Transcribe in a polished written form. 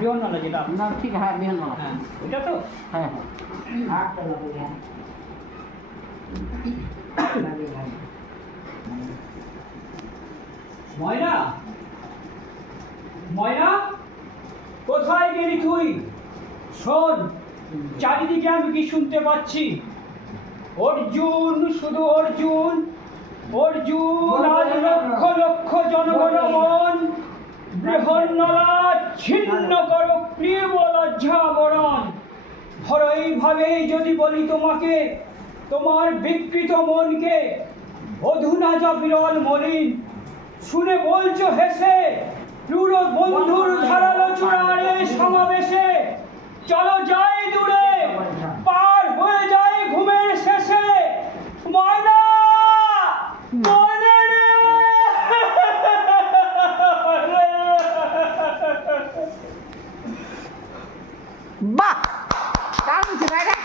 বিহনমালা যেটা না ঠিক হ্যাঁ বিহনমালা হ্যাঁ ওইটা তো হ্যাঁ ময়না ময়না কোথায় গেলি তুই? শোন, চারিদিকে আমি কি শুনতে পাচ্ছি? অর্জুন, শুধু অর্জুন, অর্জুন আজ লক্ষ লক্ষ জনগণ মন বৃহন্নলা ছিন্ন করো প্রিয় লজ্জা বরণ। ধরো এইভাবেই যদি বলি তোমাকে, তোমার বিকৃত মনকে অধুনা যা বিরল মলিন, শুনে বলছো হেসে রূঢ় বন্ধুর ধারালো চূড়ারে সমাবেশে। চলো যাই দূরে, পার হয়ে যাই ঘুমের শেষে। ময়না ময়না রে! বাহ দারুণ ছিল এটা